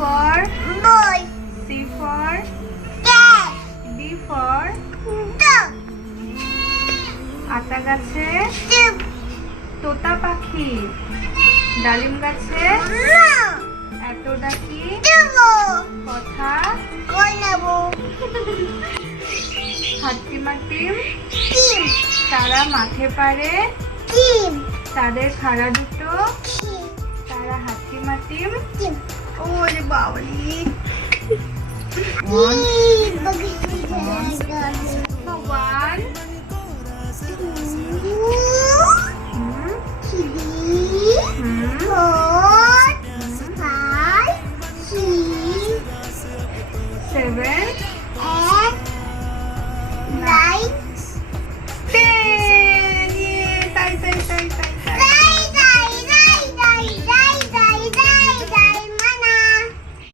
for boy, C for cat, D for dog, আতা গাছে dog, তোতা পাখি, ডালিম গাছে mom, এত ডাকি dog, কথা, konabu, হাট্টিমাটিম team, তারা মাঠে পারে, team, তাদের খাড়া দুটো, team, তারা হাট্টিমাটিম। team. ওরে বাবারি, Team, bagus ওয়ান two, হুম three, হুম four,